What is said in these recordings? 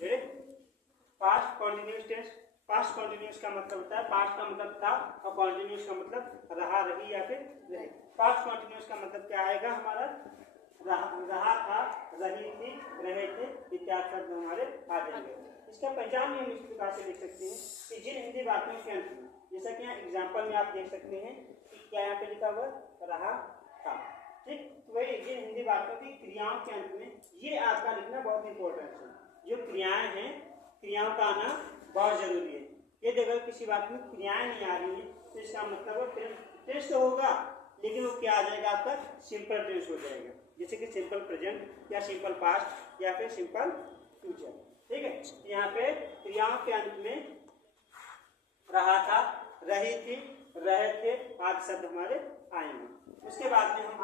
Past continuous tense. Past continuous का मतलब होता है, पास्ट का मतलब था और कॉन्टिन्यूस का मतलब रहा, रही या फिर रहे। पास्ट कॉन्टिन्यूस का मतलब क्या आएगा हमारा, रहा था, रही थी, रहे थे इत्यादि शब्द हमारे आ जाएंगे। इसका पहचान हम इस प्रकार से लिख सकते हैं कि जिन हिंदी वाक्यों के अंत में, जैसा कि यहाँ एग्जाम्पल में आप देख सकते हैं कि क्या यहाँ पे लिखा हुआ रहा था, ठीक। तो वही जिन हिंदी वाक्यों की क्रियाओं के अंत में ये आपका लिखना बहुत इंपॉर्टेंट है। जो क्रियाएं हैं, क्रियाओं का आना बहुत जरूरी है। ये देखो किसी वाक्य में क्रियाएं नहीं आ रही है तो इसका मतलब टेंस तो होगा लेकिन वो क्या आ जाएगा आपका, सिंपल टेंस हो जाएगा, जैसे कि सिंपल प्रेजेंट या सिंपल पास्ट या फिर सिंपल फ्यूचर, ठीक है। यहाँ पे क्रियाओं के अंत में रहा था, रही थी, रहे थे आदि शब्द हमारे आएंगे। उसके बाद में हम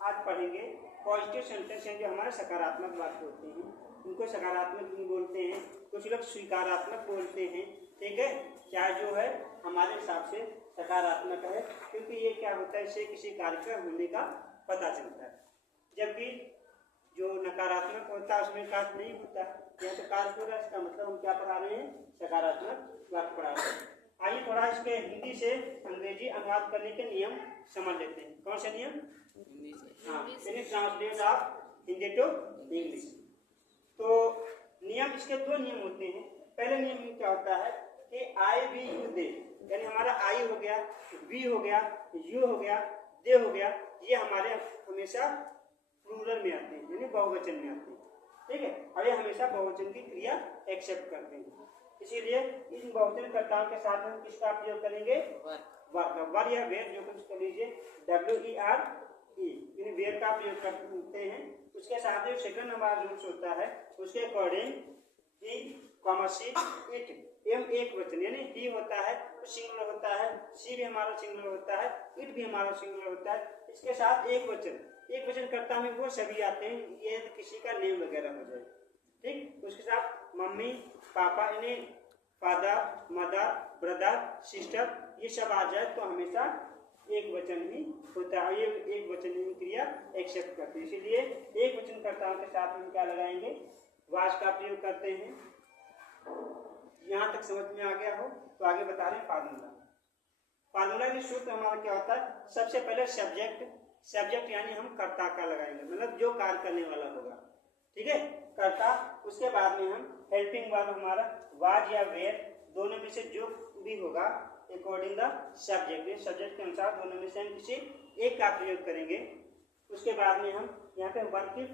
आज पढ़ेंगे पॉजिटिव सेंटेंस हैं, जो हमारे सकारात्मक वाक्य होते हैं, उनको सकारात्मक बोलते हैं, कुछ लोग स्वीकारात्मक बोलते हैं, ठीक है। क्या जो है हमारे हिसाब से सकारात्मक है, क्योंकि ये क्या होता है, इससे किसी कार्य का होने का पता चलता है, जबकि जो नकारात्मक होता है उसमें कार्य नहीं होता। यह तो कार्य हो रहा है, इसका मतलब हम क्या पढ़ा रहे हैं, सकारात्मक वाक्य पढ़ा रहे हैं। आइए थोड़ा इसके हिंदी से अंग्रेजी अनुवाद करने के नियम समझ लेते हैं। कौन से नियम? Translate of Hindi to English. तो नियम, इसके दो नियम होते हैं। पहले नियम क्या होता है कि आई वी यू दे, यानी हमारा आई हो गया, वी हो गया, यू हो गया, दे हो गया, ये हमारे हमेशा प्लूरल में आते हैं, यानी बहुवचन में आते हैं, ठीक है। और ये हमेशा बहुवचन की क्रिया एक्सेप्ट करते हैं, इसीलिए इन बहुवचन कर्ताओं के साथ हम किसका प्रयोग करेंगे, वर या वेर, जो कुछ कर लीजिए WERE, यानी वेर का प्रयोग करते हैं। उसके साथ ही सेकंड हमारा रूल्स होता है, उसके अकॉर्डिंग ही, सी, इट, एम एक वचन, यानी ही होता है तो सिंगुलर होता है, सी भी हमारा सिंगुलर होता है, इट भी हमारा सिंगुलर होता है। इसके साथ एक वचन कर्ता में वो सभी आते हैं, ये किसी का नेम वगैरह हो जाए, ठीक। उसके साथ मम्मी, पापा, यानी फादर, मदर, ब्रदर, सिस्टर, ये सब आ जाए तो हमेशा एक वचन ही होता है, ये एक वचन ही क्रिया एक्सेप्ट करते हैं। इसीलिए एक वचन कर्ताओं के साथ हम क्या लगाएंगे, वाज का प्रयोग करते हैं। यहाँ तक समझ में आ गया हो तो आगे बता रहे हैं फार्मूला। फार्मूला की सूत्र हमारा क्या होता है, सबसे पहले सब्जेक्ट यानी हम कर्ता का लगाएंगे, मतलब जो कार्य करने वाला होगा, ठीक है, कर्ता। उसके बाद में हम हेल्पिंग वर्ब हमारा वाज या वेर, दोनों में से जो भी होगा अकॉर्डिंग द सब्जेक्ट के अनुसार दोनों में से हम किसी एक का प्रयोग करेंगे। उसके बाद में हम यहाँ पे वर्ब की